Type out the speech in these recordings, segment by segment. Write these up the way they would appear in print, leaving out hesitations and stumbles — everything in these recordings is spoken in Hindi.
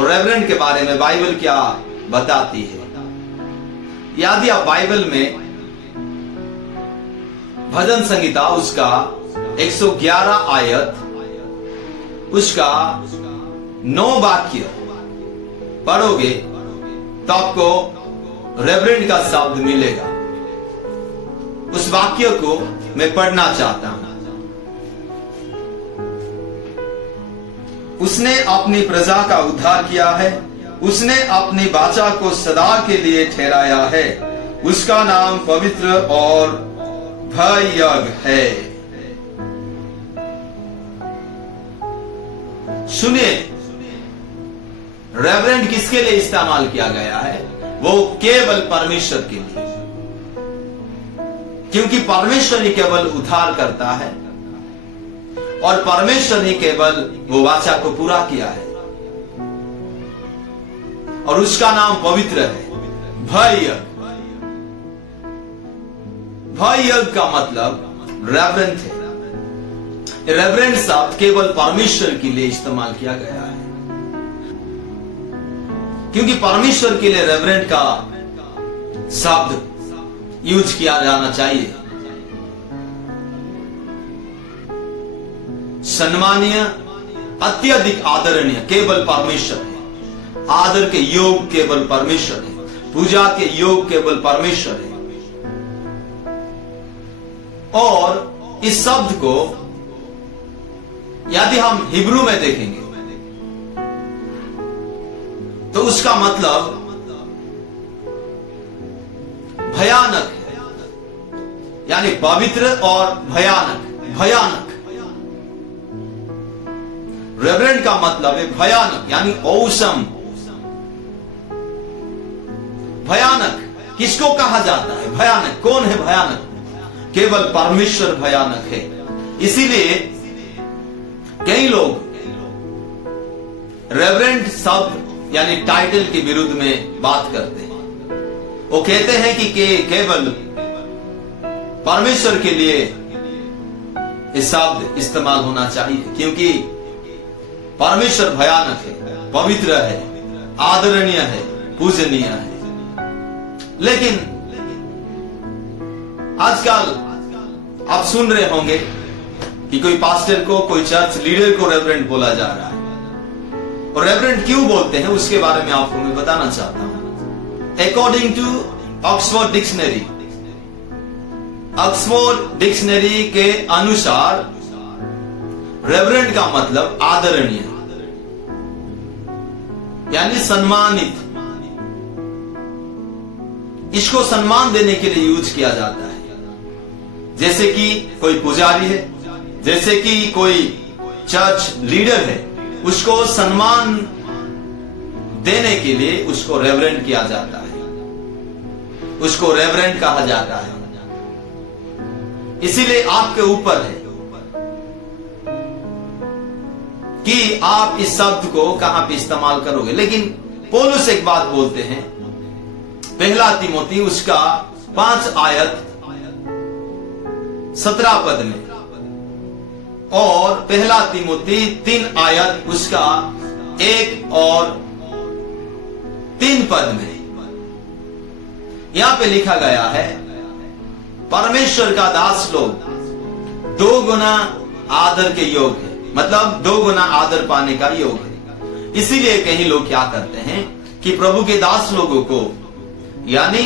तो रेवरेंड के बारे में बाइबल क्या बताती है? यदि आप बाइबल में भजन संहिता उसका 111 आयत उसका 9 वाक्य पढ़ोगे तो आपको रेवरेंड का शब्द मिलेगा। उस वाक्य को मैं पढ़ना चाहता हूं। उसने अपनी प्रजा का उद्धार किया है, उसने अपनी वाचा को सदा के लिए ठहराया है, उसका नाम पवित्र और भयंकर है। सुनिए, रेवरेंड किसके लिए इस्तेमाल किया गया है? वो केवल परमेश्वर के लिए, क्योंकि परमेश्वर ही केवल उद्धार करता है और परमेश्वर ही केवल वो वाचा को पूरा किया है और उसका नाम पवित्र है। भयंकर, भयंकर का मतलब रेवरेंट है। रेवरेंट शब्द केवल परमेश्वर के लिए इस्तेमाल किया गया है, क्योंकि परमेश्वर के लिए रेवरेंट का शब्द यूज किया जाना चाहिए। सम्मानीय, अत्यधिक आदरणीय केवल परमेश्वर है। आदर के योग केवल परमेश्वर है। पूजा के योग केवल परमेश्वर है। और इस शब्द को यदि हम हिब्रू में देखेंगे तो उसका मतलब भयानक है, यानी पवित्र और भयानक। भयानक, रेवरेंड का मतलब है भयानक, यानी औसम। भयानक किसको कहा जाता है? भयानक कौन है? भयानक केवल परमेश्वर भयानक है। इसीलिए कई लोग रेवरेंड शब्द यानी टाइटल के विरुद्ध में बात करते हैं। वो कहते हैं कि केवल परमेश्वर के लिए ये शब्द इस्तेमाल होना चाहिए, क्योंकि परमेश्वर भयानक है, पवित्र है, आदरणीय है, पूजनीय है। लेकिन आजकल आप सुन रहे होंगे कि कोई पास्टर को, कोई चर्च लीडर को रेवरेंड बोला जा रहा है। और रेवरेंड क्यों बोलते हैं उसके बारे में आपको मैं बताना चाहता हूं। According to Oxford dictionary, Oxford dictionary के अनुसार रेवरेंड का मतलब आदरणीय, यानी सम्मानित। इसको सम्मान देने के लिए यूज किया जाता है। जैसे कि कोई पुजारी है, जैसे कि कोई चर्च लीडर है, उसको सम्मान देने के लिए उसको रेवरेंड किया जाता है, उसको रेवरेंड कहा जाता है। इसीलिए आपके ऊपर है कि आप इस शब्द को कहां पे इस्तेमाल करोगे। लेकिन पौलुस एक बात बोलते हैं, पहला तिमोथी उसका 5 आयत 17 पद में, और पहला तिमोथी 3 आयत उसका 1 और 3 पद में यहां पे लिखा गया है, परमेश्वर का दास लोग 2 गुना आदर के योग है, मतलब 2 गुना आदर पाने का योग है। इसीलिए कई लोग क्या करते हैं कि प्रभु के दास लोगों को, यानी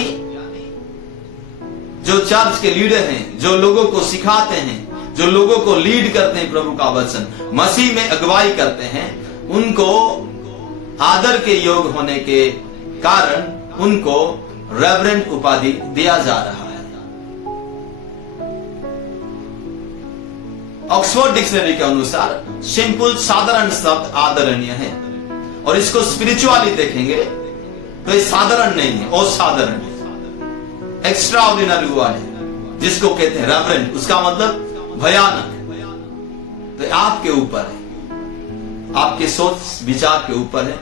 जो चर्च के लीडर हैं, जो लोगों को सिखाते हैं, जो लोगों को लीड करते हैं प्रभु का वचन, मसीह में अगुवाई करते हैं, उनको आदर के योग होने के कारण उनको रेवरेंड उपाधि दिया जा रहा है। ऑक्सफोर्ड डिक्शनरी के अनुसार सिंपल साधारण शब्द आदरणीय है, और इसको स्पिरिचुअली देखेंगे तो ये साधारण नहीं है, असाधारण है, एक्स्ट्रा ऑर्डिनरी वर्ड है, जिसको कहते हैं रेवरेंड। उसका मतलब भयानक। तो आपके ऊपर है, आपके सोच विचार के ऊपर है